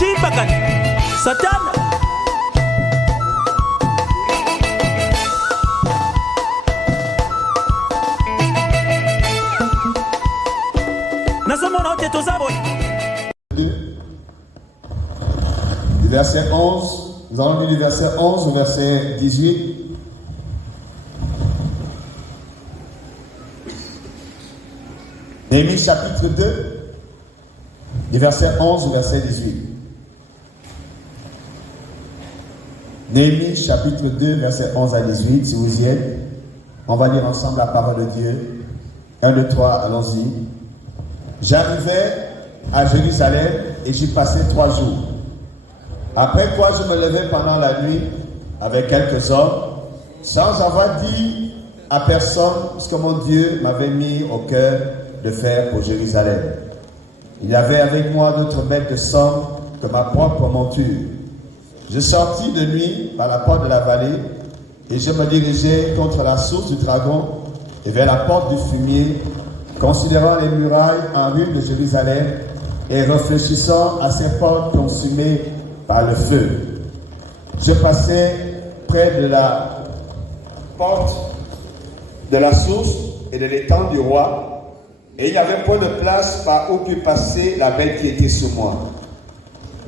Chimbakani. Satan. Du verset 11, nous allons lire du verset 11 au verset 18. Néhémie chapitre 2, du verset 11 au verset 18. Néhémie chapitre 2, verset 11 à 18, si vous y êtes, on va lire ensemble la parole de Dieu. 1, 2, 3, allons-y. J'arrivai à Jérusalem et j'y passai 3 jours. Après quoi je me levai pendant la nuit avec quelques hommes, sans avoir dit à personne ce que mon Dieu m'avait mis au cœur de faire pour Jérusalem. Il y avait avec moi d'autres bêtes de somme que ma propre monture. Je sortis de nuit par la porte de la vallée et je me dirigeai contre la source du dragon et vers la porte du fumier, considérant les murailles en ruine de Jérusalem et réfléchissant à ces portes consumées par le feu. Je passai près de la porte de la source et de l'étang du roi, et il n'y avait point de place par où put passer la bête qui était sous moi.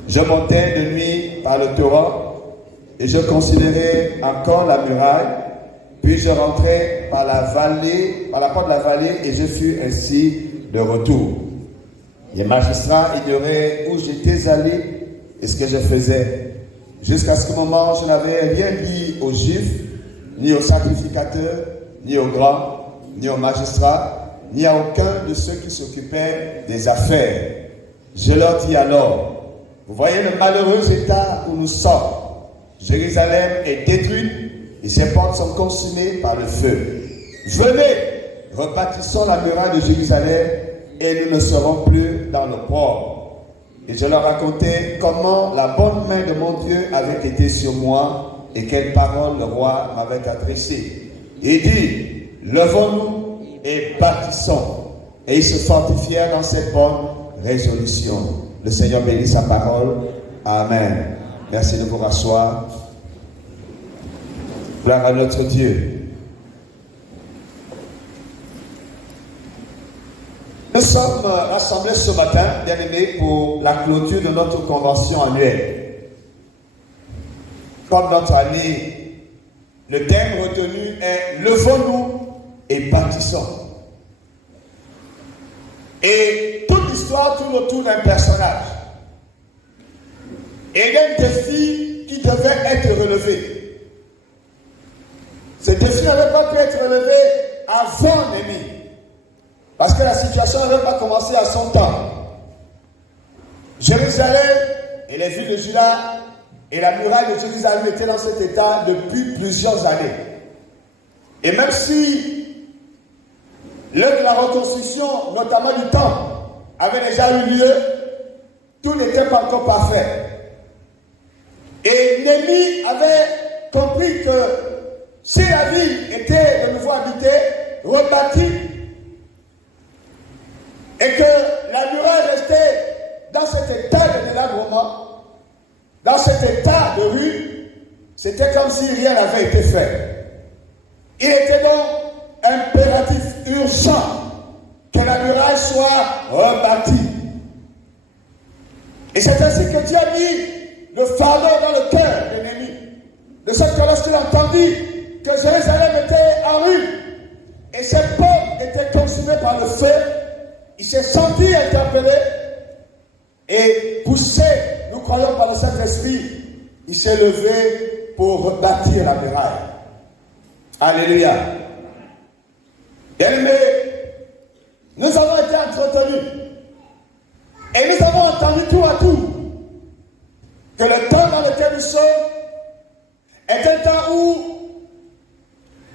Je montai de nuit par le torrent, et je considérai encore la muraille, puis je rentrai par la vallée, par la porte de la vallée, et je fus ainsi de retour. Les magistrats ignoraient où j'étais allé et ce que je faisais. Jusqu'à ce moment, je n'avais rien dit aux Juifs, ni aux sacrificateurs, ni aux grands, ni aux magistrats, ni à aucun de ceux qui s'occupaient des affaires. Je leur dis alors, vous voyez le malheureux état où nous sommes. Jérusalem est détruite et ses portes sont consumées par le feu. Venez, rebâtissons la muraille de Jérusalem et nous ne serons plus dans l'opprobre. Et je leur racontais comment la bonne main de mon Dieu avait été sur moi et quelles paroles le roi m'avait adressées. Il dit, levons-nous et bâtissons. Et ils se fortifièrent dans cette bonne résolution. Le Seigneur bénit sa parole. Amen. Merci de vous rasseoir. Gloire à notre Dieu. Nous sommes rassemblés ce matin, bien-aimés, pour la clôture de notre convention annuelle. Comme notre année, le thème retenu est « Levons-nous et bâtissons ». Et toute l'histoire tourne autour d'un personnage. Et il y a un défi qui devait être relevé. Ce défi n'avait pas pu être relevé avant Néhémie. Parce que la situation n'avait pas commencé à son temps. Jérusalem et les villes de Juda et la muraille de Jérusalem étaient dans cet état depuis plusieurs années. Et même si l'œuvre de la reconstruction, notamment du temple, avait déjà eu lieu, tout n'était pas encore parfait. Et Néhémie avait compris que si la ville était de nouveau habitée, rebâtie, et que la muraille restait dans cet état de délabrement, dans cet état de rue, c'était comme si rien n'avait été fait. Il était donc impératif, urgent, que la muraille soit rebâtie. Et c'est ainsi que Dieu a mis le fardeau dans le cœur de Néhémie. De sorte que lorsqu'il entendit que Jérusalem était en rue et ses portes étaient consumées par le feu, il s'est senti interpellé et poussé, nous croyons par le Saint-Esprit, il s'est levé pour rebâtir la muraille. Alléluia. Bien-aimés, nous avons été entretenus et nous avons entendu tout à tout que le temps dans lequel nous sommes est un temps où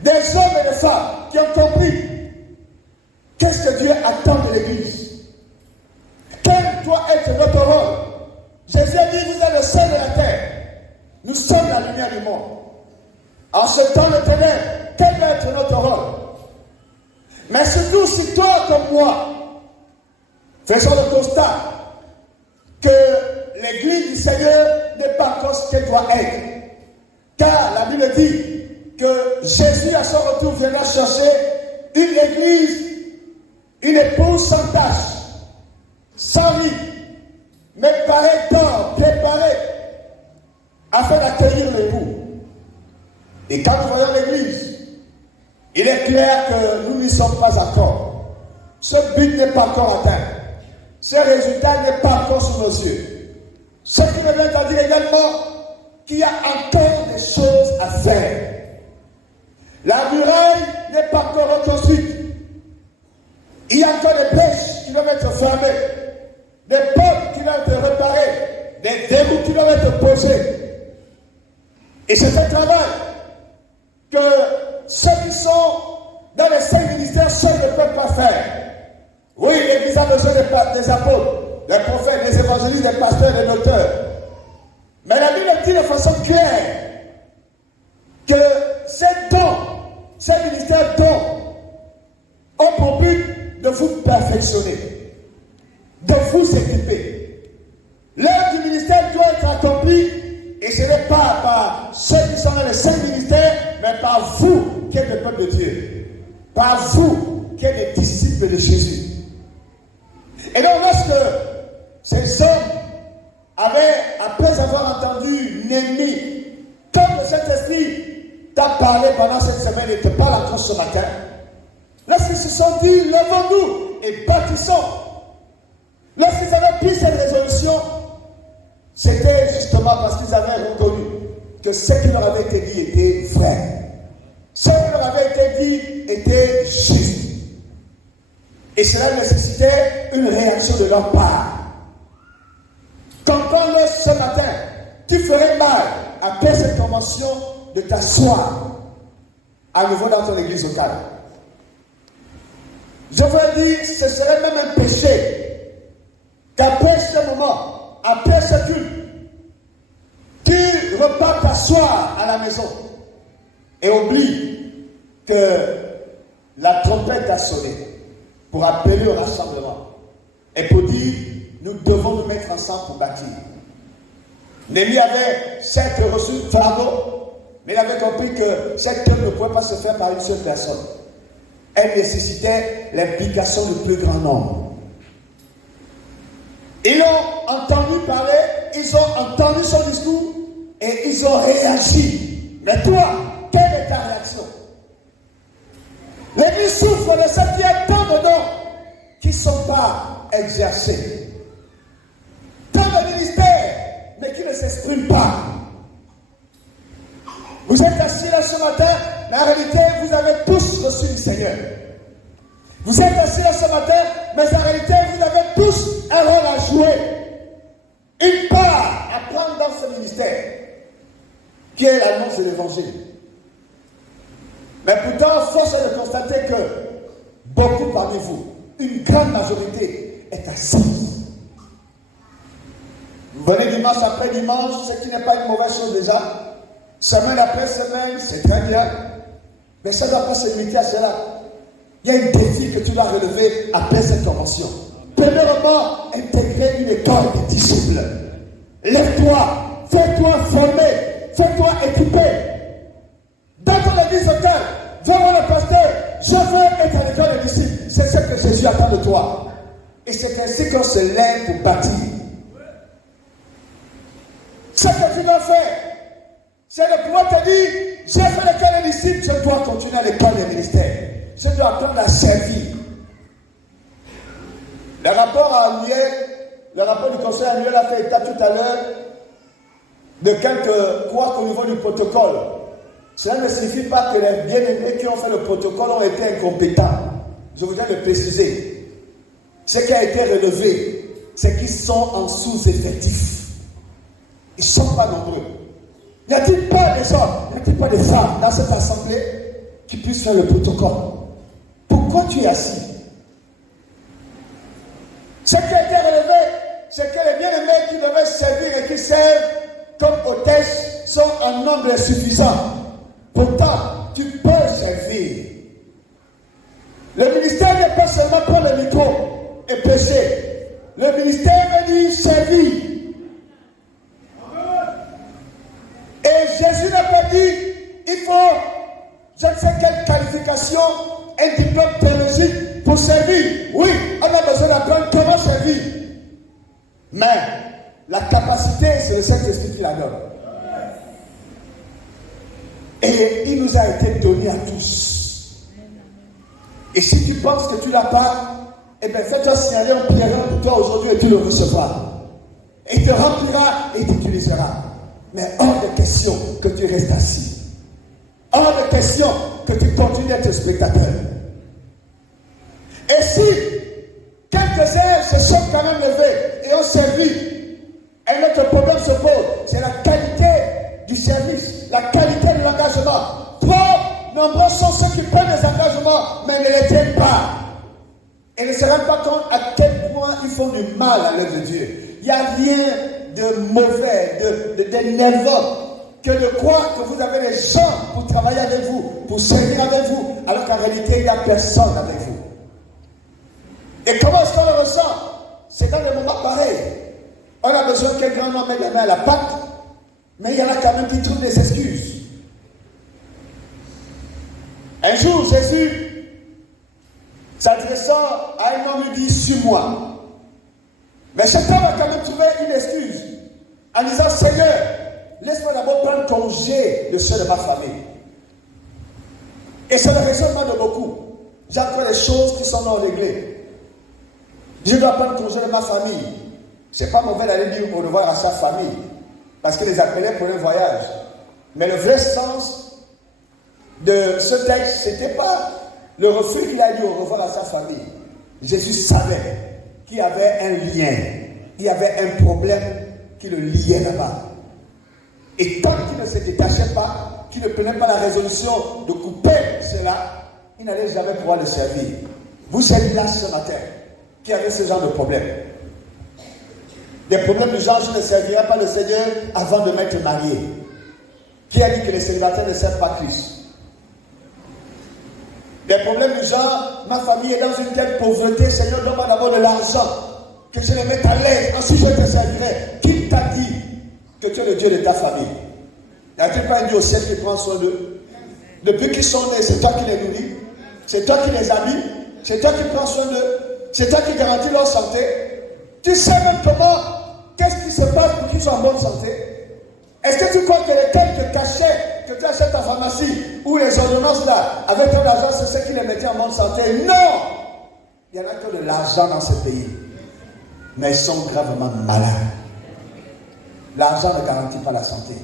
des hommes et des femmes qui ont compris qu'est-ce que Dieu attend de l'Église, quel doit être notre rôle. Jésus a dit, vous êtes le sel de la terre, nous sommes la lumière du monde. En ce temps de ténèbres, quel doit être notre rôle? Mais surtout, si toi comme moi, faisons le constat que l'Église du Seigneur n'est pas encore ce qu'elle doit être. Car la Bible dit que Jésus, à son retour, viendra chercher une église, une épouse sans tache, sans lit, mais parée d'or, préparée, afin d'accueillir l'époux. Et quand nous voyons l'église, il est clair que nous n'y sommes pas encore. Ce but n'est pas encore atteint. Ce résultat n'est pas encore sous nos yeux. Ce qui me vient à dire également qu'il y a encore des choses à faire. La muraille n'est pas encore reconstruite. Il y a encore des brèches qui doivent être fermées, des portes qui doivent être réparées, des verrous qui doivent être posés. Et c'est un travail que ceux qui sont dans les 5 ministères seuls ne peuvent pas faire. Oui, l'Église a besoin des apôtres, des prophètes, des évangélistes, des pasteurs, des docteurs. Mais la Bible dit de façon claire que ces dons, ces ministères dons, ont pour but de vous perfectionner, de vous équiper. L'œuvre du ministère doit être accomplie, et ce n'est pas par ceux qui sont dans les 5 ministères, mais par vous qui êtes le peuple de Dieu, par vous qui êtes les disciples de Jésus. Et donc lorsque ces hommes avaient, après avoir entendu Néhémie, comme le Saint-Esprit t'a parlé pendant cette semaine et te parle encore ce matin, lorsqu'ils se sont dit, levons-nous et bâtissons, lorsqu'ils avaient pris cette résolution, c'était justement parce qu'ils avaient reconnu que ce qui leur avait été dit était vrai. Ce qui leur avait été dit était juste. Et cela nécessitait une réaction de leur part. Qu'entends-le ce matin, tu ferais mal, après cette convention, de t'asseoir à nouveau dans ton église locale. Je veux dire, ce serait même un péché qu'après ce moment, après ce culte, tu repars t'asseoir à la maison et oublie que la trompette a sonné pour appeler au rassemblement et pour dire, nous devons nous mettre ensemble pour bâtir. Néhémie avait certes reçu le fardeau, mais il avait compris que cette œuvre ne pouvait pas se faire par une seule personne. Elle nécessitait l'implication du plus grand nombre. Ils ont entendu parler, ils ont entendu son discours et ils ont réagi. Mais toi, quelle est ta réaction? L'Église souffre de ce qu'il y a tant de dons qui ne sont pas exercés. Tant de ministères, mais qui ne s'expriment pas. Vous êtes assis là ce matin, mais en réalité, vous avez tous reçu du Seigneur. Vous êtes assis là ce matin, mais en réalité, vous avez tous un rôle à jouer. Une part à prendre dans ce ministère, qui est l'annonce de l'Évangile. Mais pourtant, force est de constater que beaucoup parmi vous, une grande majorité, est assise. Vous venez dimanche après dimanche, ce qui n'est pas une mauvaise chose déjà. Semaine après semaine, c'est très bien. Mais ça ne doit pas se limiter à cela. Il y a un défi que tu dois relever après cette convention. Premièrement, intégrer une école de disciples. Lève-toi, fais-toi former, fais-toi équiper. Dans ton église locale, viens voir le pasteur, je veux être à l'école des disciples. C'est ce que Jésus attend de toi. Et c'est ainsi qu'on se lève pour bâtir. Ce que tu dois faire, c'est de pouvoir te dire, j'ai fait l'école des disciples, je dois continuer à l'école des ministères. Je dois apprendre à servir. Le rapport annuel, le rapport du conseil annuel a fait état tout à l'heure de quelques couacs au niveau du protocole. Cela ne signifie pas que les bien-aimés qui ont fait le protocole ont été incompétents. Je voudrais le préciser. Ce qui a été relevé, c'est qu'ils sont en sous-effectif. Ils ne sont pas nombreux. N'y a-t-il pas des hommes, n'y a-t-il pas des femmes dans cette assemblée qui puissent faire le protocole? Pourquoi tu es assis? Ce qui a été relevé, c'est que les bien-aimés qui devaient servir et qui servent comme hôtesses sont en nombre suffisant. Pourtant, tu peux servir. Le ministère n'est pas seulement prendre le micro et prêcher. Le ministère veut dire servir. pour servir. Oui, on a besoin d'apprendre comment servir. Mais la capacité, c'est le Saint-Esprit qui la donne. Et il nous a été donné à tous. Et si tu penses que tu ne l'as pas, eh bien fais-toi signaler en priant pour toi aujourd'hui et tu le recevras. Et il te remplira et il t'utilisera. Mais hors de question que tu restes assis. Hors de question que tu continues d'être spectateur. Et si quelques-uns se sont quand même levés et ont servi, un autre problème se pose, c'est la qualité du service, la qualité de l'engagement. Trop nombreux sont ceux qui prennent des engagements, mais ne les tiennent pas. Et ne se rendent pas compte à quel point ils font du mal à l'œuvre de Dieu. Il n'y a rien de mauvais, de nerveux, que de croire que vous avez des gens pour travailler avec vous, pour servir avec vous, alors qu'en réalité, il n'y a personne avec vous. Et comment est-ce qu'on le ressent? C'est dans des moments pareils. On a besoin qu'un grand homme mette la main à la pâte, mais il y en a quand même qui trouvent des excuses. Un jour, Jésus, s'adressant à un homme, lui dit, suis-moi. Mais cet homme a quand même trouvé une excuse, en disant, Seigneur, laisse-moi d'abord prendre congé de ceux de ma famille. Et c'est le raisonnement de beaucoup. J'ai encore des choses qui sont non réglées. Je dois prendre congé de ma famille. C'est pas mauvais d'aller dire au revoir à sa famille, parce qu'il les appelait pour un voyage. Mais le vrai sens de ce texte, c'était pas le refus qu'il a dit au revoir à sa famille. Jésus savait qu'il y avait un lien, il y avait un problème qui le liait là-bas. Et tant qu'il ne se détachait pas, qu'il ne prenait pas la résolution de couper cela, il n'allait jamais pouvoir le servir. Vous êtes là ce matin, qui avez ce genre de problème. Des problèmes du genre, je ne servirai pas le Seigneur avant de m'être marié. Qui a dit que les célibataires ne servent pas Christ? Des problèmes du genre, ma famille est dans une telle pauvreté, Seigneur, donne-moi d'abord de l'argent, que je les mette à l'aise, ensuite je te servirai. Qui t'a dit que tu es le Dieu de ta famille? N'a-t-il pas un Dieu au ciel qui prend soin d'eux? Depuis qu'ils sont nés, c'est toi qui les nourris, c'est toi qui les habilles, c'est toi qui prends soin d'eux, c'est toi qui garantis leur santé. Tu sais même comment, qu'est-ce qui se passe pour qu'ils soient en bonne santé? Est-ce que tu crois que les quelques cachets que tu achètes en pharmacie ou les ordonnances là, avec ton argent, c'est ceux qui les mettaient en bonne santé? Non! Il n'y en a que de l'argent dans ce pays. Mais ils sont gravement malades. L'argent ne garantit pas la santé.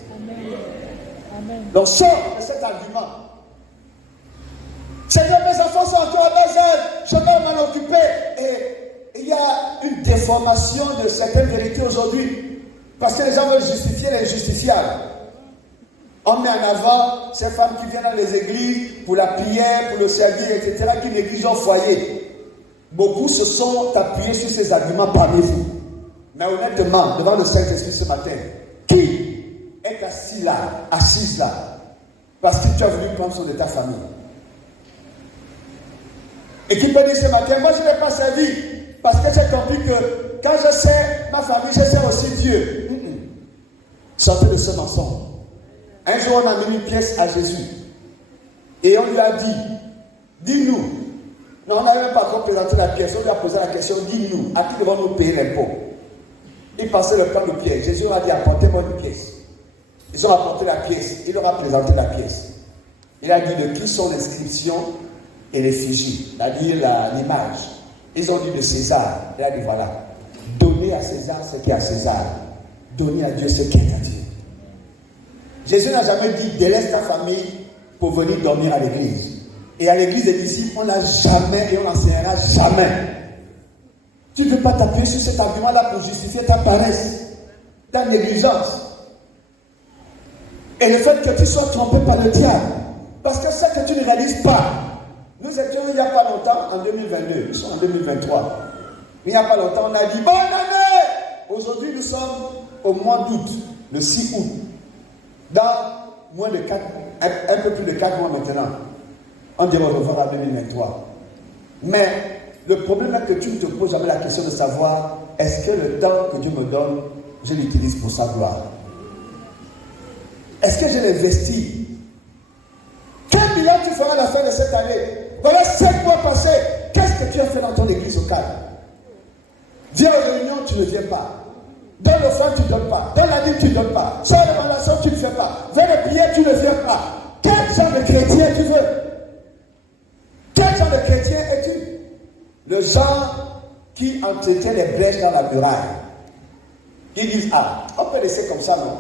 Amen. Donc sors de cet argument. Seigneur, mes enfants sont encore à bas âge, je dois m'en occuper. Et il y a une déformation de certaines vérités aujourd'hui. Parce que les gens veulent justifier l'injustifiable. On met en avant ces femmes qui viennent dans les églises pour la prière, pour le service, etc., qui négligent leur foyer. Beaucoup se sont appuyés sur ces arguments parmi vous. Mais honnêtement, devant le Saint-Esprit ce matin, qui est assis là, assise là, parce que tu as voulu prendre soin de ta famille? Et qui peut dire ce matin, moi je n'ai pas servi, parce que j'ai compris que quand je sers ma famille, je sers aussi Dieu. Sortez de ce mensonge. Un jour, on a mis une pièce à Jésus. Et on lui a dit, dis-nous. Non, on n'avait même pas encore présenté la pièce. On lui a posé la question, dis-nous, à qui devons-nous payer l'impôt? Il passait le plan de pièce. Jésus leur a dit, apportez-moi une pièce. Ils ont apporté la pièce. Il leur a présenté la pièce. Il a dit de qui sont l'inscription et l'effigie, c'est-à-dire l'image. Ils ont dit de César. Il a dit, voilà, donnez à César ce qui est à César. Donnez à Dieu ce qui est à Dieu. Jésus n'a jamais dit, délaisse ta famille pour venir dormir à l'église. Et à l'église des disciples, on n'a jamais et on n'enseignera jamais. Tu ne veux pas t'appuyer sur cet argument-là pour justifier ta paresse, ta négligence. Et le fait que tu sois trompé par le diable. Parce que ça que tu ne réalises pas. Nous étions il n'y a pas longtemps, en 2022, nous sommes en 2023. Il n'y a pas longtemps, on a dit, bonne année! Aujourd'hui, nous sommes au mois d'août, le 6 août. Dans moins de 4, un peu plus de 4 mois maintenant, on dirait au revoir à 2023. Mais le problème est que tu ne te poses jamais la question de savoir, est-ce que le temps que Dieu me donne, je l'utilise pour sa gloire? Est-ce que je l'investis? Quel bilan tu feras à la fin de cette année? Voilà 7 mois passés, qu'est-ce que tu as fait dans ton église locale. Viens aux réunions, tu ne viens pas. Dans l'offrande, tu ne donnes pas. Dans la Bible, tu ne donnes pas. Sans l'évaluation, tu ne fais pas. Vers les prières, tu ne viens pas. Quel genre de chrétien tu veux? Quel genre de chrétien es-tu? Le genre qui entretient les brèches dans la muraille. Ils disent, ah, on peut laisser comme ça, non?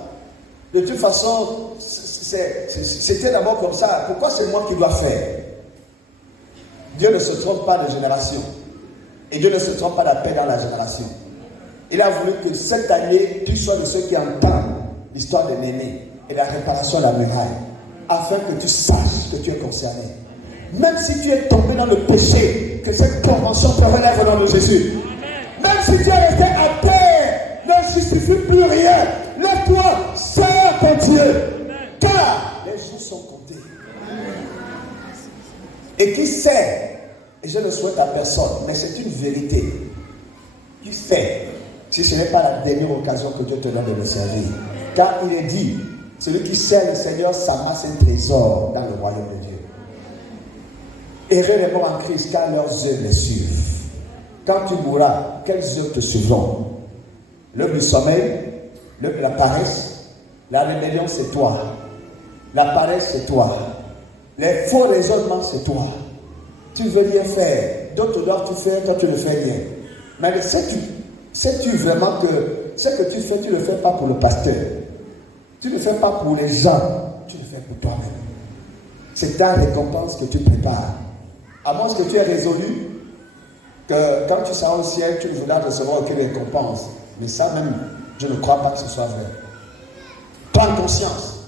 De toute façon, c'était d'abord comme ça. Pourquoi c'est moi qui dois faire? Dieu ne se trompe pas de génération. Et Dieu ne se trompe pas d'appel dans la génération. Il a voulu que cette année, tu sois de ceux qui entendent l'histoire de Néné et la réparation de la muraille, afin que tu saches que tu es concerné. Même si tu es tombé dans le péché, que cette convention te relève au nom de Jésus. Même si tu es resté à terre, ne justifie plus rien. Lève-toi, sers ton Dieu. Car les jours sont comptés. Et qui sait, et je ne souhaite à personne, mais c'est une vérité. Qui sait si ce n'est pas la dernière occasion que Dieu te donne de le servir? Car il est dit, celui qui sert le Seigneur s'amasse un trésor dans le royaume de Dieu. Heureux les morts en Christ, car leurs œuvres les suivent. Quand tu mourras, quelles œuvres te suivront? L'œuvre du sommeil, l'œuvre de la paresse. La rébellion, c'est toi. La paresse, c'est toi. Les faux raisonnements, c'est toi. Tu ne veux rien faire. D'autres doivent tout faire, toi tu ne fais rien. Mais sais-tu vraiment que ce que tu fais, tu ne le fais pas pour le pasteur. Tu ne le fais pas pour les gens. Tu le fais pour toi-même. C'est ta récompense que tu prépares. À moins que tu aies résolu que quand tu seras au ciel, tu ne voudras recevoir aucune récompense. Mais ça même, je ne crois pas que ce soit vrai. Prends conscience.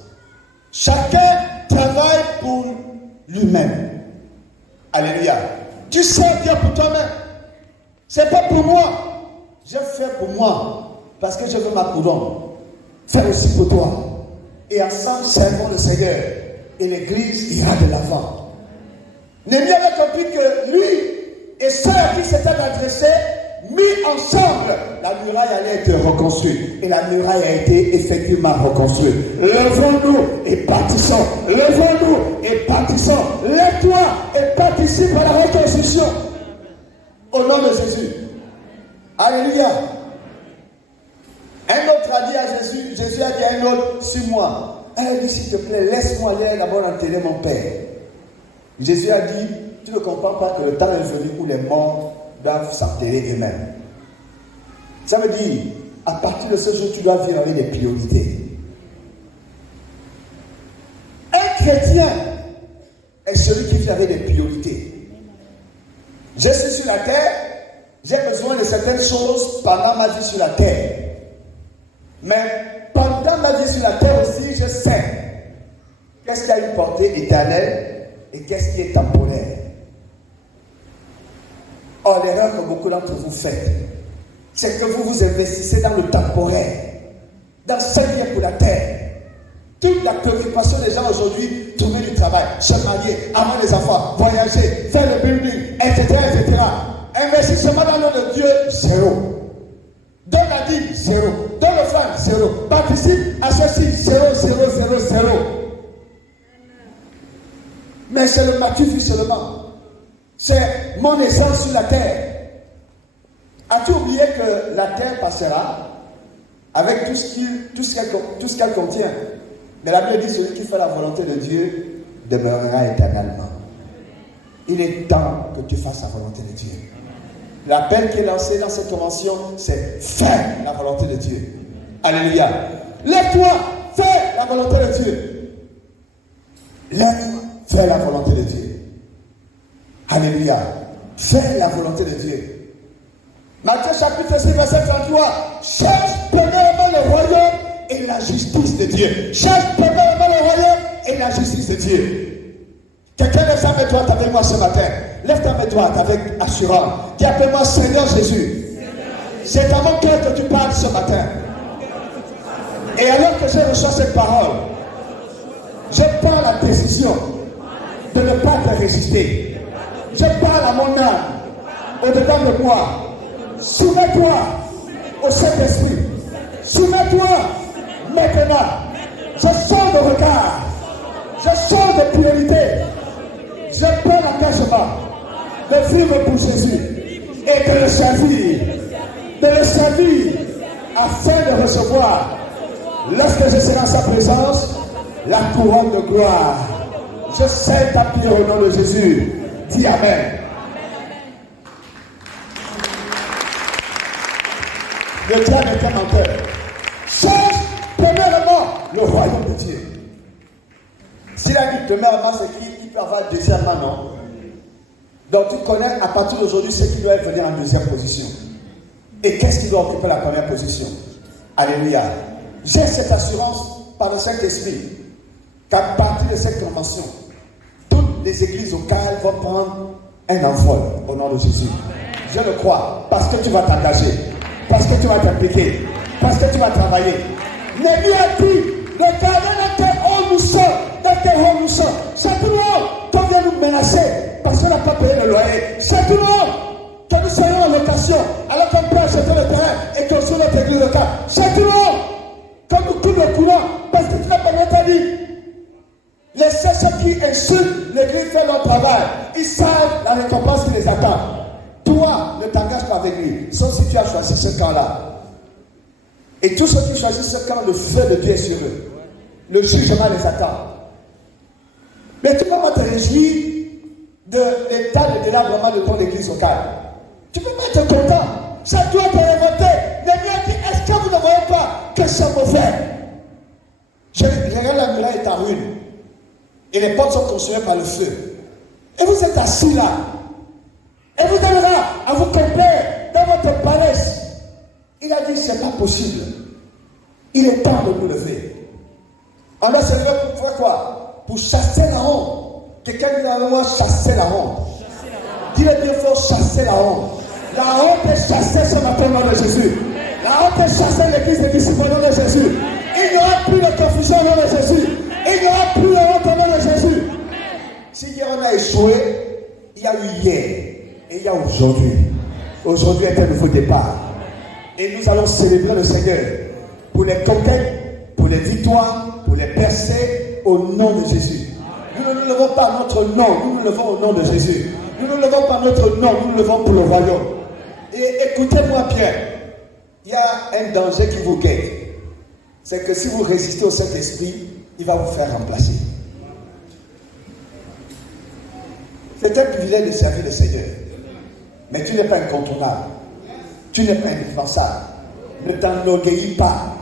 Chacun travaille pour lui-même. Alléluia. Tu sers Dieu pour toi-même. C'est pas pour moi. Je fais pour moi. Parce que je veux ma couronne. Fais aussi pour toi. Et ensemble, servons le Seigneur. Et l'église ira de l'avant. Néhémie avait compris que lui et ceux à qui s'était adressé, mis ensemble, la muraille allait être reconstruite. Et la muraille a été effectivement reconstruite. Levons-nous et bâtissons. Levons-nous et bâtissons. Lève-toi et participe à la reconstruction. Au nom de Jésus. Alléluia. Un autre a dit à Jésus, Jésus a dit à un autre, suis-moi. Elle dit, s'il te plaît, laisse-moi aller d'abord enterrer mon père. Jésus a dit, tu ne comprends pas que le temps est venu où les morts doivent s'enterrer eux-mêmes. Ça veut dire, à partir de ce jour, tu dois vivre avec des priorités. Un chrétien est celui qui vit avec des priorités. Je suis sur la terre, j'ai besoin de certaines choses pendant ma vie sur la terre. Mais pendant ma vie sur la terre aussi, je sais qu'est-ce qui a une portée éternelle et qu'est-ce qui est temporaire. Or, l'erreur que beaucoup d'entre vous faites, c'est que vous vous investissez dans le temporaire, dans ce qui est pour la terre. Toute la préoccupation des gens aujourd'hui, trouver du travail, se marier, avoir des enfants, voyager, faire le building, etc., etc. Investissement dans le nom de Dieu, zéro. Dans la Bible, zéro. Dans le flanc, zéro. Participe à ceci, zéro, zéro, zéro, zéro. Mais c'est le Matthieu seulement. C'est mon essence sur la terre. As-tu oublié que la terre passera avec tout ce qu'elle contient? Mais la Bible dit, celui qui fait la volonté de Dieu demeurera éternellement. Il est temps que tu fasses la volonté de Dieu. L'appel qui est lancé dans cette convention, c'est faire la volonté de Dieu. Alléluia. Lève-toi, fais la volonté de Dieu. Lève-toi, fais la volonté de Dieu. Alléluia. Fais la volonté de Dieu. Matthieu chapitre 6, verset 33. Cherche premièrement le royaume et la justice de Dieu. Cherche premièrement le royaume et la justice de Dieu. Quelqu'un lève sa main droite avec moi ce matin. Lève ta main droite avec assurance. Dis après moi, Seigneur Jésus. C'est à mon cœur que tu parles ce matin. Et alors que je reçois cette parole, je prends la décision de ne pas te résister. Je parle à mon âme, au-dedans de moi. Soumets-toi au Saint-Esprit. Soumets-toi maintenant. Je sors de regard. Je sors de priorité. Je prends l'engagement de vivre pour Jésus et de le servir. De le servir afin de recevoir, lorsque je serai en sa présence, la couronne de gloire. Je sais ta prière au nom de Jésus. Dis Amen. Le diable est un menteur. Cherche premièrement le royaume de Dieu. S'il a dit premièrement, c'est qu'il peut avoir deuxièmement, non? Donc tu connais à partir d'aujourd'hui ce qui doit venir en deuxième position. Et qu'est-ce qui doit occuper la première position? Alléluia. J'ai cette assurance par le Saint-Esprit qu'à partir de cette convention, toutes les églises locales vont prendre un envol au nom de Jésus. Je le crois, parce que tu vas t'engager, parce que tu vas t'impliquer, parce que tu vas travailler. Néhémie a dit, regardez dans quel où nous sommes, dans quel où nous sommes. C'est tout le monde qu'on vient nous menacer parce qu'on n'a pas payé le loyer. C'est tout le monde que nous soyons en location alors qu'on peut acheter le terrain et construire notre église locale. C'est tout le monde qu'on nous coupe le courant parce que tu n'as pas interdit. Laissez ceux qui insultent l'église faire leur travail. Ils savent la récompense qui les attend. Toi, ne t'engage pas avec lui, sauf si tu as choisi ce camp-là. Et tous ceux qui choisissent ce camp, le feu de Dieu est sur eux. Le jugement les attend. Mais tu peux pas te réjouir de l'état de délabrement de ton église locale. Tu peux pas être content. Ça doit te révolter. Néhémie a dit, est-ce que vous ne voyez pas que c'est mauvais? Je regarde la muraille est en ruine. Et les portes sont consumées par le feu. Et vous êtes assis là. Et vous êtes là à vous complaire dans votre palais. Il a dit, c'est pas possible. Il est temps de nous lever. On a se levé pour faire quoi? Pour chasser la honte. Quelqu'un dit avec moi, chasser la honte. Dis-le bien fort, chasser la honte. La honte est chassée ce matin au nom de Jésus. La honte est chassée de l'église des disciples au nom de Jésus. Il n'y aura plus de confusion au nom de Jésus. Il n'y aura plus de honte au nom de Jésus. Si hier on a échoué, il y a eu hier et il y a aujourd'hui. Aujourd'hui est un nouveau départ. Et nous allons célébrer le Seigneur pour les conquêtes, pour les victoires, pour les percées au nom de Jésus. Nous ne nous levons pas notre nom, nous nous levons au nom de Jésus. Nous ne levons pas notre nom, nous nous levons pour le royaume. Et écoutez-moi bien, il y a un danger qui vous guette. C'est que si vous résistez au Saint-Esprit, il va vous faire remplacer. C'est un privilège de servir le Seigneur. Mais tu n'es pas incontournable. Tu n'es pas indispensable. Ne t'enorgueillis pas.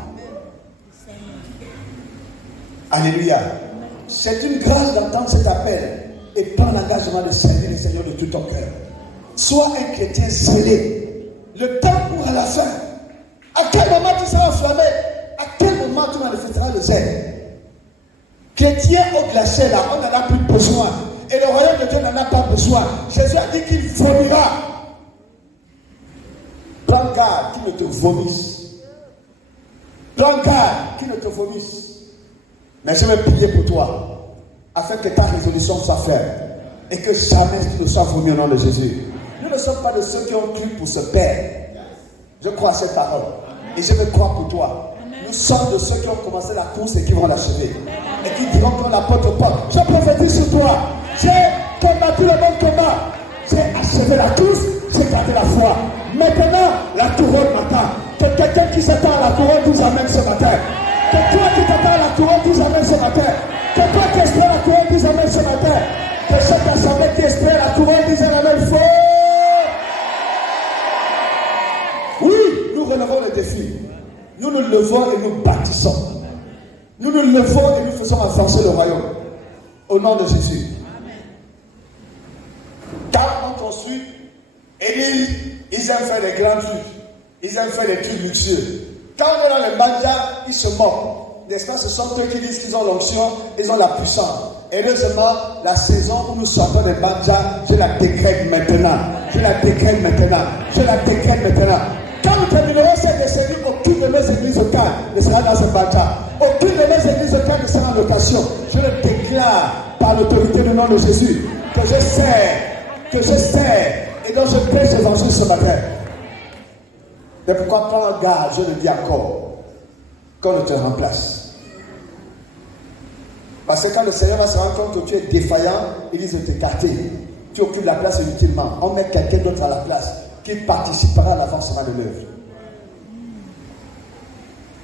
Alléluia. C'est une grâce d'entendre cet appel et prendre l'engagement de servir le Seigneur de tout ton cœur. Sois un chrétien zélé. Le temps court à la fin. À quel moment tu seras enflammé? À quel moment tu manifesteras le zèle? Chrétien au glacier là, on n'en a plus besoin. Et le royaume de Dieu n'en a pas besoin. Jésus a dit qu'il vomira. Prends garde qu'il ne te vomisse. Prends garde qu'il ne te vomisse. Mais je vais prier pour toi, afin que ta résolution soit ferme et que jamais tu ne sois vomi au nom de Jésus. Nous ne sommes pas de ceux qui ont cru pour se perdre. Je crois à cette parole et je vais croire pour toi. Nous sommes de ceux qui ont commencé la course et qui vont l'achever. Et qui diront qu'on la porte au porte. Je prophétise sur toi. J'ai combattu le bon combat. J'ai achevé la course, j'ai gardé la foi. Maintenant, la couronne m'attend. Que quelqu'un qui s'attend à la couronne nous amène ce matin. Que toi qui t'attends à la couronne nous amène ce matin. Que toi qui espères la couronne nous amène ce matin. Que cette assemblée qui espère la couronne nous amène fort. Oui, nous relevons le défi. Nous nous levons et nous bâtissons. Nous nous levons et nous faisons avancer le royaume. Au nom de Jésus. Car on construit, et ils aiment faire des grands trucs. Ils aiment faire des trucs luxueux. Quand on est dans les manjas, ils se moquent. N'est-ce pas? Ce sont eux qui disent qu'ils ont l'onction, ils ont la puissance. Et heureusement, la saison où nous sortons des manjas, je la décrète maintenant. Je la décrète maintenant. Je la décrète maintenant. Quand nous terminerons cette décennie, aucune de mes églises locales ne sera dans ce manja. Aucune de mes églises locales ne sera en location. Je le déclare par l'autorité du nom de Jésus que je sais, et donc je prêche l'évangile ce matin. Mais pourquoi prendre garde, je le dis encore, qu'on ne te remplace. Parce que quand le Seigneur va se rendre compte que tu es défaillant, il risque de t'écarter. tu occupes la place inutilement. On met quelqu'un d'autre à la place qui participera à l'avancement de l'œuvre.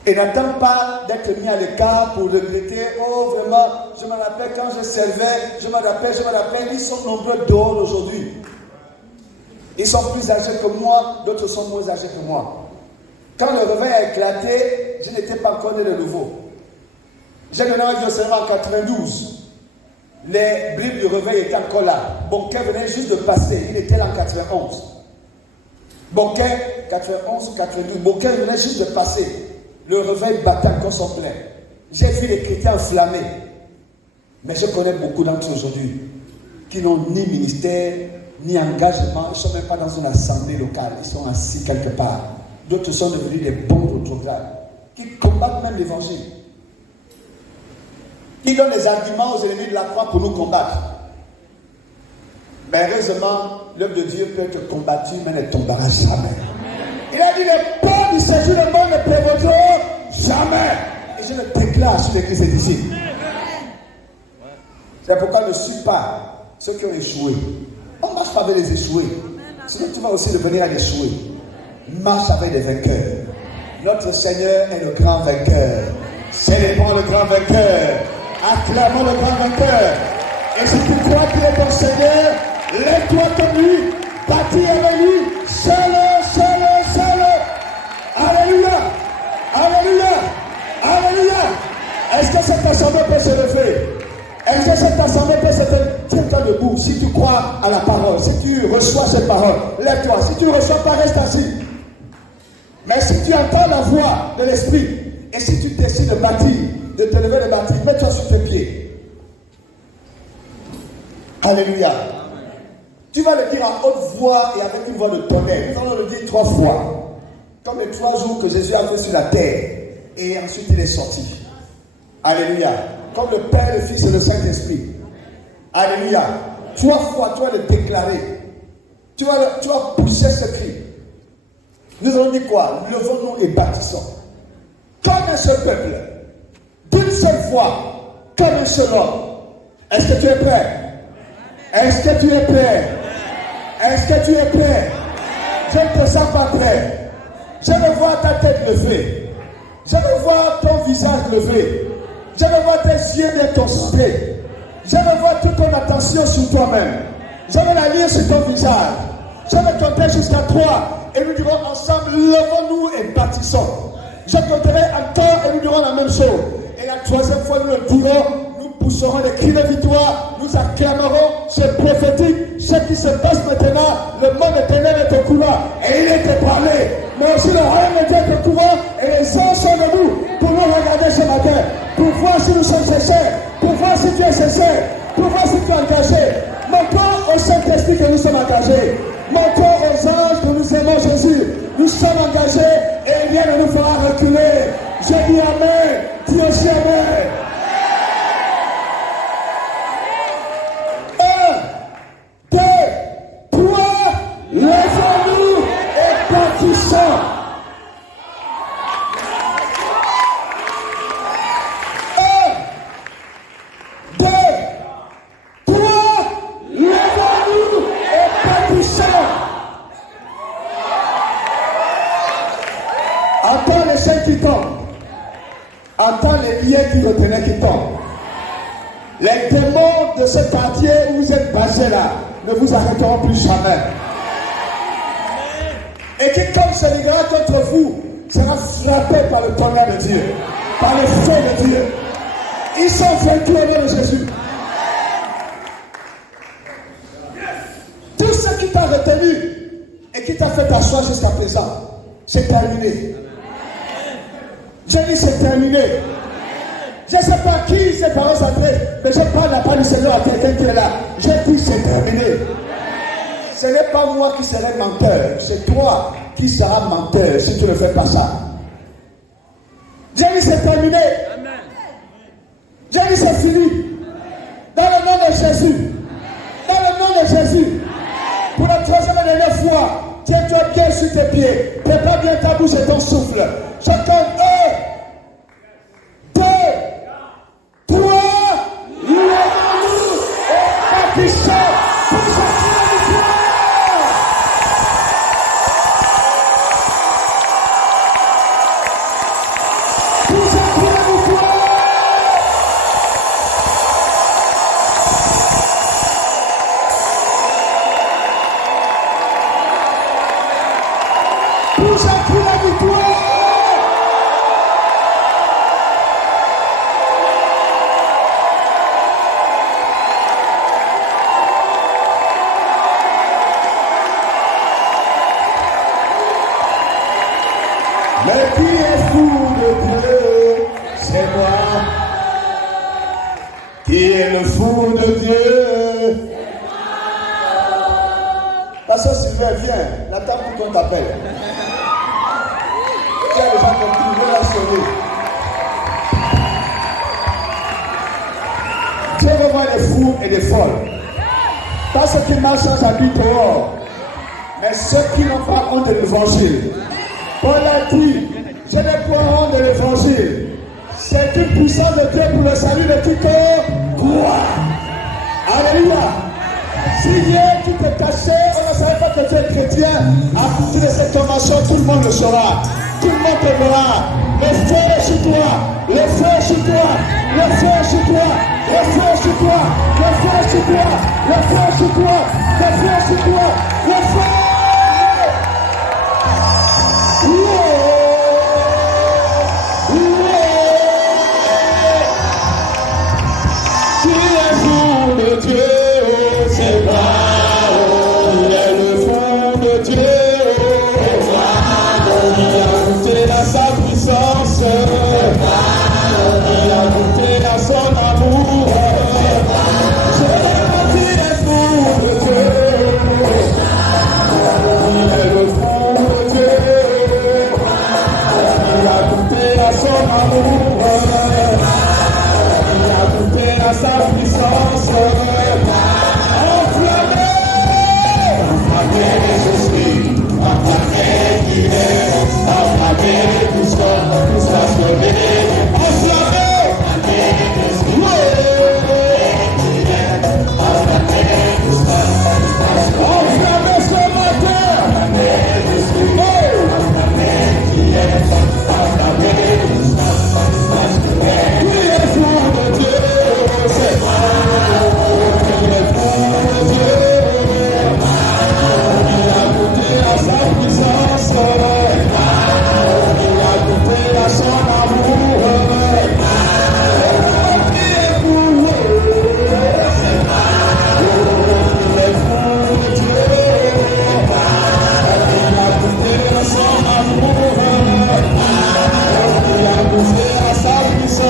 Et n'attends pas d'être mis à l'écart pour regretter. Oh, vraiment, je me rappelle quand je servais, je me rappelle. Ils sont nombreux dehors aujourd'hui. Ils sont plus âgés que moi, d'autres sont moins âgés que moi. Quand le réveil a éclaté, je n'étais pas encore né de nouveau. J'ai donné un Dieu seulement en 92. Les bribes du réveil étaient encore là. Bonquet venait juste de passer, il était là en 91. Bonquet, 91 ou 92, Bonquet venait juste de passer. Le réveil battait encore son plein. J'ai vu les chrétiens enflammés. Mais je connais beaucoup d'entre eux aujourd'hui qui n'ont ni ministère, ni engagement. Ils ne sont même pas dans une assemblée locale. Ils sont assis quelque part. D'autres sont devenus des bons autographes qui combattent même l'évangile. Qui donnent des arguments aux ennemis de la croix pour nous combattre. Mais heureusement, l'œuvre de Dieu peut être combattue, mais elle ne tombera jamais. Il a dit, les portes du séjour du monde ne prévaudront jamais. Et je le déclare sur l'église ici. C'est pourquoi ne suis pas ceux qui ont échoué. On ne marche pas avec les échoués. Sinon tu vas aussi devenir un échoué. Marche avec des vainqueurs. Notre Seigneur est le grand vainqueur. Célébrons le grand vainqueur. Acclamons le grand vainqueur. Et si tu crois qu'il est ton Seigneur, lève-toi comme lui, bâtis avec lui, seul. Alléluia. Alléluia. Alléluia. Est-ce que cette assemblée peut se lever? Est-ce que cette assemblée peut se lever? Tiens-toi debout. Si tu crois à la parole, si tu reçois cette parole, lève-toi. Si tu ne reçois pas, reste assis. Mais si tu entends la voix de l'Esprit, et si tu décides de bâtir, de te lever de bâtir, mets-toi sur tes pieds. Alléluia. Tu vas le dire en haute voix et avec une voix de tonnerre. Nous allons le dire 3 fois. Comme les 3 jours que Jésus a fait sur la terre. Et ensuite il est sorti. Alléluia. Comme le Père, le Fils et le Saint-Esprit. Alléluia. 3 fois, tu vas le déclarer. Tu vas pousser ce cri. Nous allons dire quoi? Levons-nous et bâtissons. Comme un seul peuple. D'une seule voix. Comme un seul homme. Est-ce que tu es prêt? Est-ce que tu es prêt? Est-ce que tu es prêt? Je ne te sens pas prêt. Je veux voir ta tête levée. Je veux voir ton visage levé. Je veux voir tes yeux bien concentrés. Je veux voir toute ton attention sur toi-même. Je veux la lire sur ton visage. Je veux compter jusqu'à 3 et nous dirons ensemble, levons-nous et bâtissons. Je compterai encore et nous dirons la même chose. Et la 3e fois, nous le dirons, nous pousserons les cris de victoire, nous acclamerons, c'est prophétique. Ce qui se passe maintenant, le monde éternel est au courant et il est parlé. Mais aussi le royaume de Dieu est au courant et les anges sont debout pour nous regarder ce matin, pour voir si nous sommes sincères, pour voir si tu es sincère, pour voir si tu es engagé. Montrons au Saint-Esprit que nous sommes engagés. Montrons aux anges que nous aimons Jésus. Nous sommes engagés et il vient de nous faire reculer. Je dis Amen. Dis aussi Amen. 1, 2, 3, levons-nous et bâtissons. 1, 2, 3, levons-nous et bâtissons. Entends les chaînes qui tombent. Entends les liens qui retenaient qui tombent. Les démons de ce quartier où vous êtes basés là ne vous arrêteront plus jamais. Et quiconque se liguera contre vous sera frappé par le tonnerre de Dieu, par le feu de Dieu. Ils sont vaincus au nom de Jésus. Tout ce qui t'a retenu et qui t'a fait t'asseoir jusqu'à présent, c'est terminé. Je dis c'est terminé. Je ne sais pas qui ces paroles s'adressent, mais je parle la part du Seigneur à quelqu'un qui est là. Je dis c'est terminé. Ce n'est pas moi qui serai menteur, c'est toi qui seras menteur si tu ne fais pas ça. Je dis c'est terminé. Je dis c'est fini. Dans le nom de Jésus. Dans le nom de Jésus. Pour la 3e et dernière fois, tiens-toi bien sur tes pieds. Prépare bien ta bouche et ton souffle. Je compte 1, 2, 3, levons-nous et bâtissons. j'ai pris la victoire. Mais qui est fou de Dieu? C'est moi. Qui est le fou de Dieu? Pasteur Sylvain, viens. La table pour qu'on t'appelle. Tu as déjà compris, je vais la sonner. Dieu va voir des fous et des folles. Pas ceux qui marchent sans habit dehors, mais ceux qui n'ont pas honte de l'évangile. Paul a dit, je n'ai point honte de l'évangile. C'est une puissance de Dieu pour le salut de quiconque croit. Alléluia. Si hier tu te cachais, on ne savait pas que tu es chrétien, à partir de cette convention, tout le monde le saura. Tout le monde te verra. Le feu est sur toi. Le feu est sur toi. Le feu est sur toi. Le feu est sur toi. Le feu est sur toi. Le feu est sur toi. Le feu est sur toi. Le feu. Qui est fou de Dieu, c'est moi. Il est le fou de Dieu, c'est moi. Il a goûté à sa puissance, il a goûté à son amour. Qui est fou de Dieu, il est le fou de Dieu. Il a goûté à son amour, il a goûté à sa puissance. Enflammé, enflammé les esprits, enflammé du nez, enflammé tout ça se réveille. Enflammé, enflammé les esprits, enflammé ce matin, enflammé les esprits, enflammé qui est, enflammé tout ça. Qui est fou de Dieu, c'est moi. Qui est fou de Dieu, il a goûté à sa puissance, il a goûté à son amour. Qui est fou, c'est moi. Qui est fou de Dieu, il a goûté à son amour, il a goûté à sa puissance.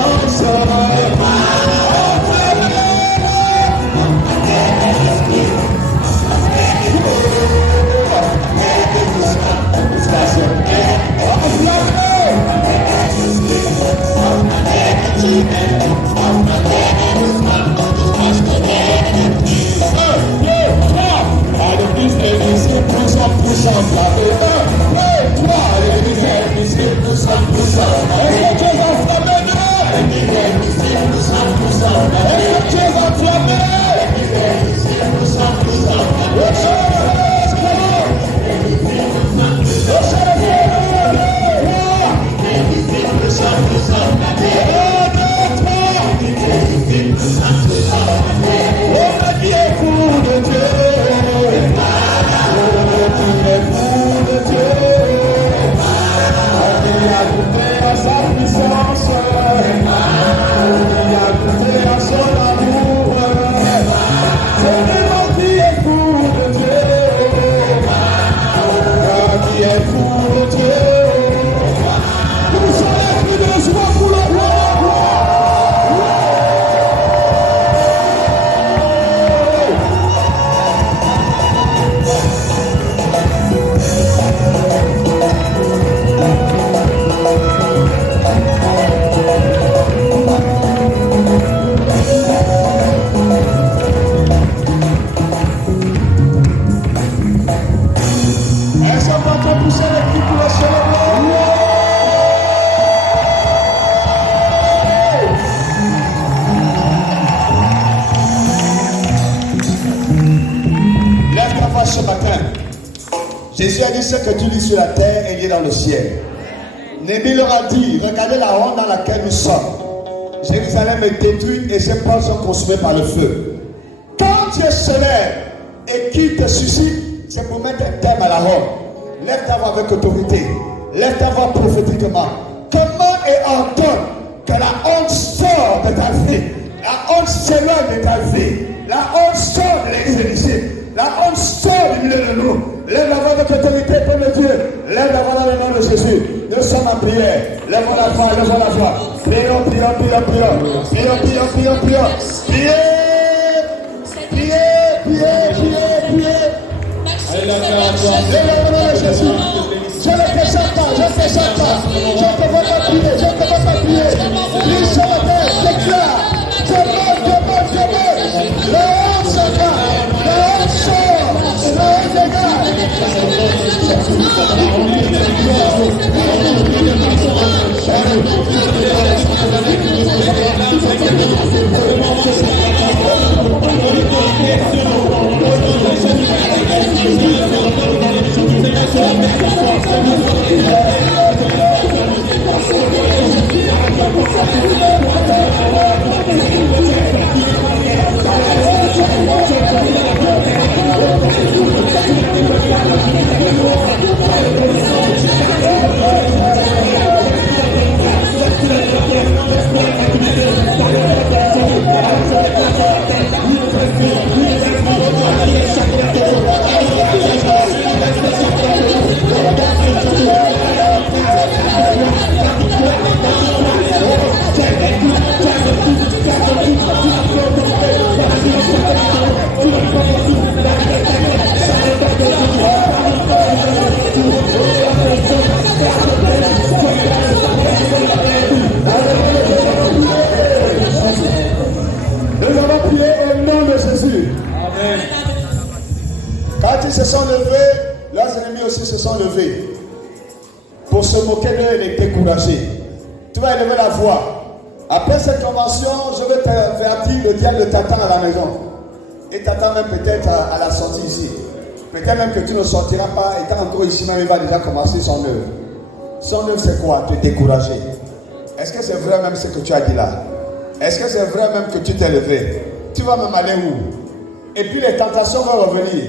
Jésus a dit ce que tu lis sur la terre est lié dans le ciel. Néhémie leur a dit, regardez la honte dans laquelle nous sommes. Jérusalem est détruite et ses portes sont consumées par le feu. Quand Dieu se lève et qu'il te suscite, c'est pour mettre un terme à la honte. Lève ta voix avec autorité. Lève ta voix prophétiquement. Comment et ordonne que la honte sort de ta vie. La honte s'éloigne de ta vie. La honte sort de l'exécution. La honte sort du milieu de nous. Lève la voix avec autorité pour le Dieu. Lève la voix dans le nom de Jésus. Nous sommes en prière. Lève la voix, lève la voix. Prions, prions, prions, prions. Prions, prions, prions, prions. Priez. Priez, priez, priez, priez. Lève le nom de Jésus. Je ne te chante pas, je ne te chante pas. Je ne te vois pas prier, je ne te vois pas prier. Prie sur la terre, déclare. Le honte s'écarte. Le honte sort. Le honte se sont levés, leurs ennemis aussi se sont levés pour se moquer d'eux et les décourager. Tu vas élever la voix. Après cette convention, je vais t'avertir, le diable t'attend à la maison. Et t'attend même peut-être à la sortie ici. Peut-être même que tu ne sortiras pas, étant encore ici même, il va déjà commencer son œuvre. Son œuvre c'est quoi? Te décourager. Est-ce que c'est vrai même ce que tu as dit là? Est-ce que c'est vrai même que tu t'es levé? Tu vas même aller où? Et puis les tentations vont revenir.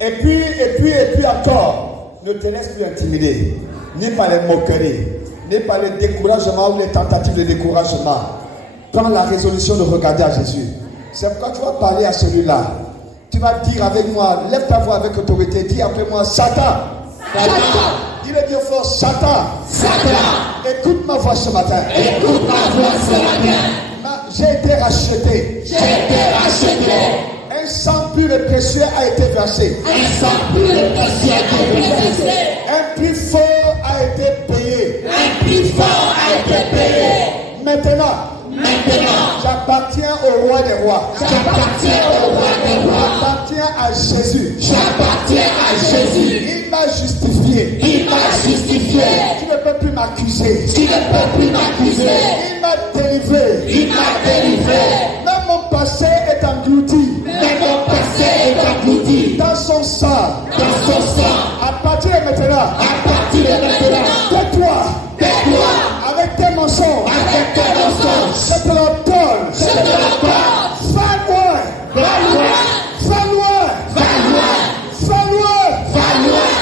Et puis encore, ne te laisse plus intimider, ni par les moqueries, ni par les découragements ou les tentatives de découragement. Prends la résolution de regarder à Jésus. C'est pourquoi tu vas parler à celui-là. Tu vas dire avec moi, lève ta voix avec autorité, dis après moi, Satan. Satan. Dis-le bien fort, Satan. Satan. Écoute ma voix ce matin. Écoute ma voix ce matin. J'ai été racheté. J'ai été racheté. Un sang pur et précieux a été versé. Un sang pur et précieux a été versé. Un prix fort a été payé. Un prix fort a été payé. Maintenant, j'appartiens au roi des rois. J'appartiens au roi des rois. J'appartiens à Jésus. J'appartiens à Jésus. Il m'a justifié. Il m'a justifié. Tu ne peux plus m'accuser. Tu ne peux plus m'accuser. Il m'a délivré. Il m'a délivré. Même mon passé est englouti. Même mon passé est englouti. Dans son sang. Dans son sang. À partir de maintenant. À partir de maintenant. Tais-toi. Tais-toi. Avec tes mensonges. Avec tes mensonges. Je te l'ordonne. Je te l'ordonne. Va loin. Va loin. Va loin. Va loin. Va loin. Va loin.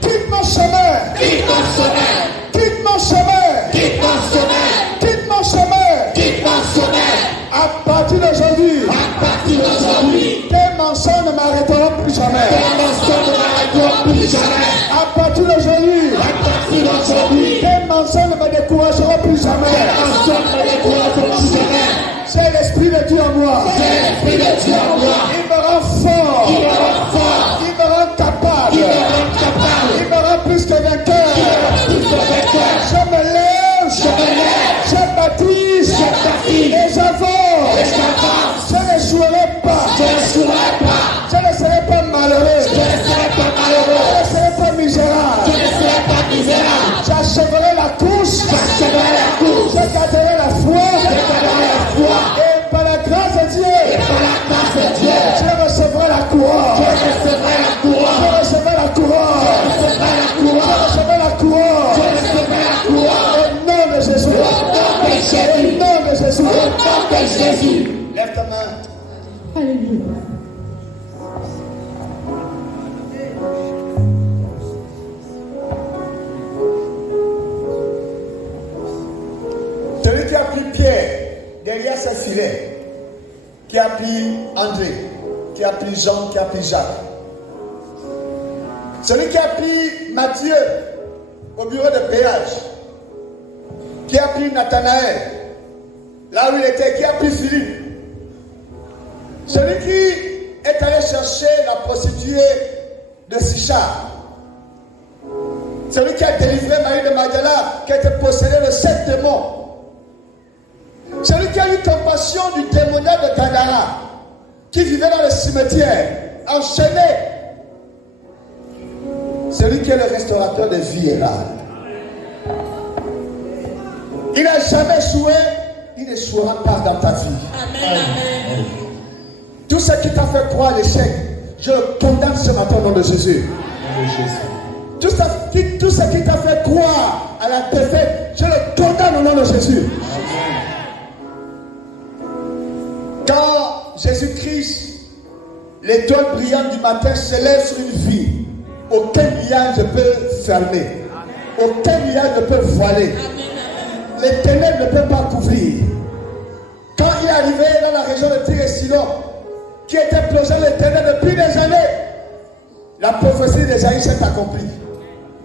Quitte mon chemin. Quitte mon chemin. Quitte mon chemin. Quitte mon chemin. Quitte mon chemin. Quitte mon chemin. À partir d'aujourd'hui. À partir d'aujourd'hui. Tes mensonges ne m'arrêteront plus jamais. Tes mensonges ne m'arrêteront plus jamais. À partir d'aujourd'hui. À partir d'aujourd'hui. Tes mensonges ne me décourageront plus jamais. Tes mensonges ne me décourageront plus jamais. C'est l'esprit de Dieu en moi. C'est l'esprit de Dieu en moi. Il me rend fort. Il me rend fort. Il me rend capable. Il me rend capable. Il me rend plus que vainqueur. Il me rend plus que vainqueur. Je me lève. Je me lève. Je baptise. Je baptise. Et j'avance. Et j'avance. Je n'échouerai pas. Je n'échouerai pas. Je ne serai pas malheureux. Je ne serai pas malheureux. Je ne serai pas misérable. Je ne serai pas misérable. J'achèverai la course. J'achèverai la course. Je garderai la foi. Je garderai la foi. Et par la grâce de Dieu. Et par la grâce de Dieu. Je recevrai la couronne. Je recevrai la couronne. Je recevrai la couronne. Je recevrai la couronne. Je recevrai la couronne. Je recevrai la couronne. Au nom de Jésus. Au nom de Jésus. Au nom de Jésus. Au nom de Jésus. Lève ta main. Alléluia. filet, qui a pris André, qui a pris Jean, qui a pris Jacques. Celui qui a pris Matthieu au bureau de péage, qui a pris Nathanaël, là où il était, qui a pris Philippe. Celui qui est allé chercher la prostituée de Sichar. Celui qui a délivré Marie de Magdala, qui a été possédé de 7 démons. Celui qui a eu compassion du démoniaque de Gadara, qui vivait dans le cimetière, enchaîné. Celui qui est le restaurateur de vie est là. Il n'a jamais échoué, il n'échouera pas dans ta vie. Amen. Tout ce qui t'a fait croire à l'échec, je le condamne ce matin au nom de Jésus. Tout ce qui t'a fait croire à la défaite, je le condamne au nom de Jésus. Quand Jésus-Christ, l'étoile brillante du matin, s'élève sur une vie, aucun nuage ne peut fermer, aucun nuage ne peut voiler, les ténèbres ne peuvent pas couvrir. Quand il est arrivé dans la région de Tyr et Sidon, qui était plongé dans les ténèbres depuis des années, la prophétie d'Ésaïe s'est accomplie.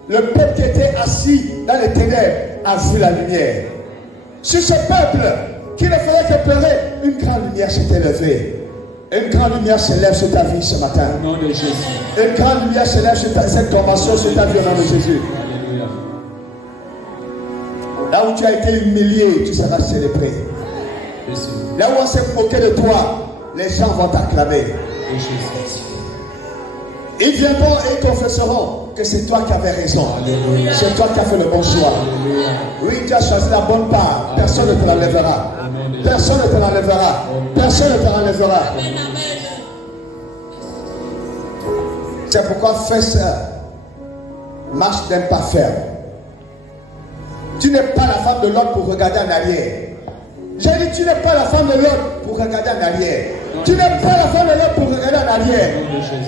Le peuple qui était assis dans les ténèbres a vu la lumière. Sur ce peuple qui ne faisait que pleurer, une grande lumière s'est élevée. Une grande lumière s'élève sur ta vie ce matin. Au nom de Jésus. Une grande lumière s'élève sur cette convention sur ta vie au nom de Jésus. Alléluia. Là où tu as été humilié, tu seras célébré. Là où on s'est moqué de toi, les gens vont t'acclamer. Ils viendront et ils confesseront que c'est toi qui avais raison. Alléluia. C'est toi qui as fait le bon choix. Alléluia. Oui, tu as choisi la bonne part. Personne ne te l'enlèvera. Personne ne te l'enlèvera. Personne ne te l'enlèvera. C'est pourquoi fais ça. Marche d'un pas ferme. Tu n'es pas la femme de l'autre pour regarder en arrière. J'ai dit, tu n'es pas la femme de l'autre pour regarder en arrière. Tu n'es pas la femme de l'autre pour regarder en arrière.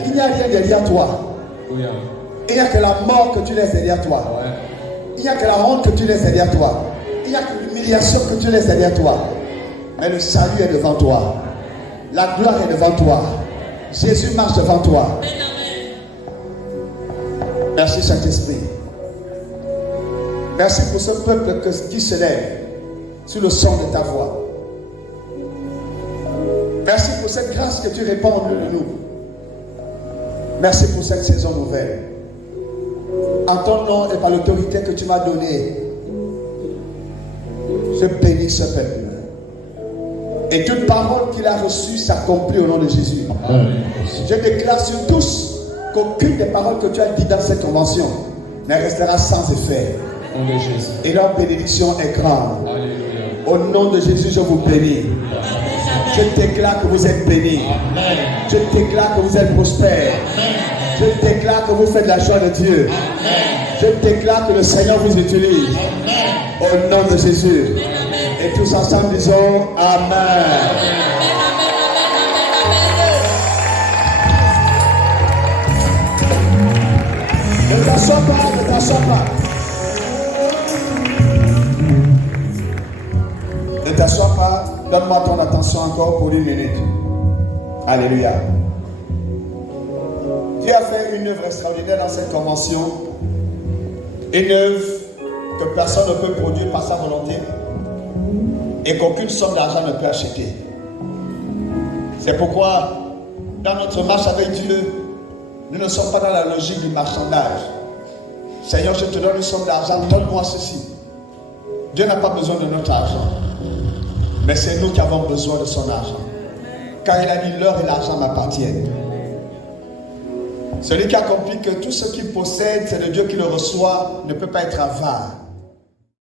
Il n'y a rien derrière toi. Il n'y a que la mort que tu laisses derrière toi. Il n'y a que la honte que tu laisses derrière toi. Il n'y a que l'humiliation que tu laisses derrière toi. Mais le salut est devant toi. La gloire est devant toi. Jésus marche devant toi. Merci Saint-Esprit. Merci pour ce peuple qui se lève sur le son de ta voix. Merci pour cette grâce que tu répands au milieu de nous. Merci pour cette saison nouvelle. En ton nom et par l'autorité que tu m'as donnée, je bénis ce peuple. Et toute parole qu'il a reçue s'accomplit au nom de Jésus. Amen. Je déclare sur tous qu'aucune des paroles que tu as dites dans cette convention ne restera sans effet. Et leur bénédiction est grande. Alléluia. Au nom de Jésus, je vous bénis. Je déclare que vous êtes bénis. Amen. Je déclare que vous êtes prospères. Amen. Je déclare que vous faites la joie de Dieu. Amen. Je déclare que le Seigneur vous utilise. Amen. Au nom de Jésus. Amen. Et tous ensemble disons Amen. Ne t'assois pas, ne t'assois pas. Ne t'assois pas, donne-moi ton attention encore pour 1 minute. Alléluia. Dieu a fait une œuvre extraordinaire dans cette convention. Une œuvre que personne ne peut produire par sa volonté et qu'aucune somme d'argent ne peut acheter. C'est pourquoi, dans notre marche avec Dieu, nous ne sommes pas dans la logique du marchandage. Seigneur, je te donne une somme d'argent, donne-moi ceci. Dieu n'a pas besoin de notre argent. Mais c'est nous qui avons besoin de son argent. Car il a dit, l'or et l'argent m'appartiennent. Celui qui accomplit que tout ce qu'il possède, c'est le Dieu qui le reçoit, ne peut pas être avare.